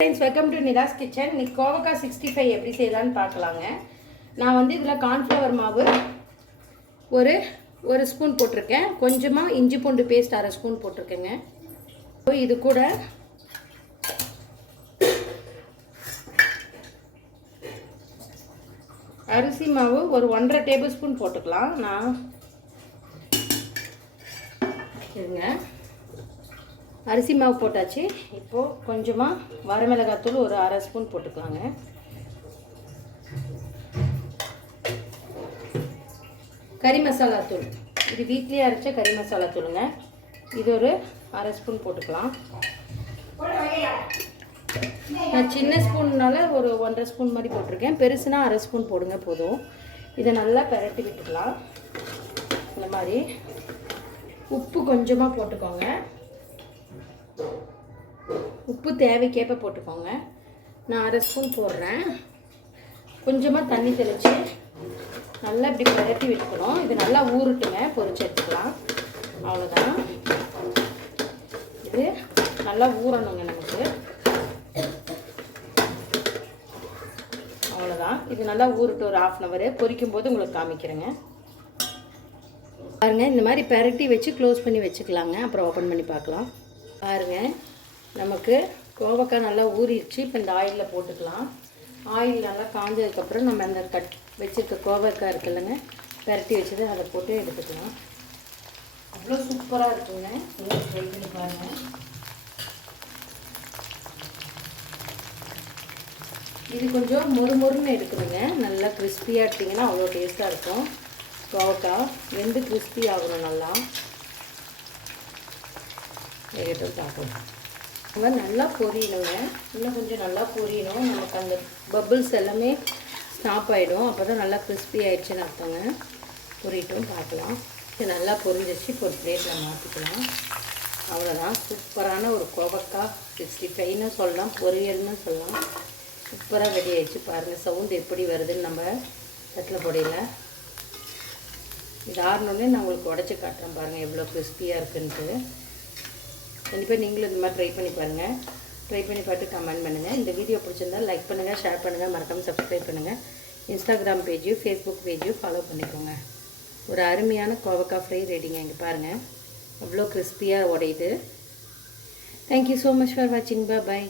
Friends, welcome to Nila's kitchen. இன்னைக்கு கோவக்காய் 65 எப்படி செய்யலான்னு பார்க்கலாங்க. நான் வந்து இதில் கார்ன்ஃப்ளவர் மாவு ஒரு ஸ்பூன் போட்டிருக்கேன். கொஞ்சமாக இஞ்சி பூண்டு பேஸ்ட் அரை ஸ்பூன் போட்டிருக்கேங்க. இது கூட அரிசி மாவு ஒரு 1.5 டேபிள் ஸ்பூன் போட்டுக்கலாம். நான் இருங்க, அரிசி மாவு போட்டாச்சு. இப்போது கொஞ்சமாக வரமிளகாத்தூள் ஒரு அரை ஸ்பூன் போட்டுக்கலாங்க. கறி மசாலா தூள், இது வீட்லேயே அரைச்ச கறி மசாலா தூளுங்க. இது ஒரு அரை ஸ்பூன் போட்டுக்கலாம். நான் சின்ன ஸ்பூன்னால ஒரு 1.5 ஸ்பூன் மாதிரி போட்டிருக்கேன். பெருசுனா அரை ஸ்பூன் போடுங்க போதும். இதை நல்லா பரட்டி விட்டுக்கலாம். இந்த மாதிரி உப்பு கொஞ்சமாக போட்டுக்கோங்க. உப்பு தேவைக்கேற்ப போட்டுக்கோங்க. நான் அரை ஸ்பூன் போடுறேன். கொஞ்சமாக தண்ணி தெளித்து நல்லா இப்படி பரட்டி விட்டுக்கணும். இது நல்லா ஊறட்டுங்க, பொரிச்சு எடுத்துக்கலாம். அவ்வளோதான், இது நல்லா ஊறணுங்க நமக்கு. அவ்வளோதான், இது நல்லா ஊறட்டு ஒரு 1/2 hour. பொரிக்கும் போது உங்களுக்கு காமிக்கிறேங்க. பாருங்கள், இந்த மாதிரி பரட்டி வச்சு க்ளோஸ் பண்ணி வச்சுக்கலாங்க. அப்புறம் ஓப்பன் பண்ணி பார்க்கலாம். பாருங்கள், நமக்கு கோவக்காய் நல்லா ஊறிடுச்சு. இப்போ இந்த ஆயிலில் போட்டுக்கலாம். ஆயில் நல்லா காஞ்சதுக்கப்புறம் நம்ம அந்த வச்சுருக்க கோவக்காய் இருக்குல்லங்க, பரட்டி வச்சது அதை போட்டு எடுத்துக்கலாம். அவ்வளோ சூப்பராக இருக்குங்க. நீங்கள் ட்ரை பண்ணி பாருங்கள். இது கொஞ்சம் மொறுமொறுன்னு இருக்குதுங்க. நல்லா கிறிஸ்பியாக எடுத்திங்கன்னா அவ்வளோ டேஸ்ட்டாக இருக்கும். கோவக்காய் வெந்து கிறிஸ்பி ஆகணும். நல்லா வேகட்டும் பார்க்கலாம். நல்லா பொரியணுங்க. இன்னும் கொஞ்சம் நல்லா பொரியணும். நமக்கு அந்த பபிள்ஸ் எல்லாமே ஸ்டாப் ஆகிடும். அப்போ தான் நல்லா கிறிஸ்பி ஆகிடுச்சுன்னு அர்த்தங்க. பொரியட்டும் பார்க்கலாம். இது நல்லா பொரிஞ்சிச்சு. இப்போ ஒரு பிளேட்டில் மாற்றிக்கலாம். அவ்வளோதான், சூப்பரான ஒரு கோவக்காய் 65ன்னு சொல்லலாம், பொரியல்னு சொல்லலாம். சூப்பராக ரெடி ஆகிடுச்சு. பாருங்கள், சவுண்டு எப்படி வருதுன்னு நம்ம தட்டில் போடையில். இது ஆறினோடனே நான் உங்களுக்கு உடச்சி காட்டுறேன். பாருங்கள் எவ்வளோ கிறிஸ்பியாக இருக்குன்ட்டு. கண்டிப்பாக நீங்களும் இந்த மாதிரி ட்ரை பண்ணி பாருங்கள். ட்ரை பண்ணி பார்த்து கமெண்ட் பண்ணுங்கள். இந்த வீடியோ பிடிச்சிருந்தால் லைக் பண்ணுங்கள், ஷேர் பண்ணுங்கள், மறக்காமல் சப்ஸ்கிரைப் பண்ணுங்கள். இன்ஸ்டாகிராம் பேஜையும் ஃபேஸ்புக் பேஜையும் ஃபாலோ பண்ணிக்கோங்க. ஒரு அருமையான கோவக்காய் ஃப்ரை ரெடிங்க. இங்கே பாருங்கள், அவ்வளோ கிறிஸ்பியாக உடையுது. தேங்க்யூ ஸோ மச் ஃபார் வாட்சிங். பாய்.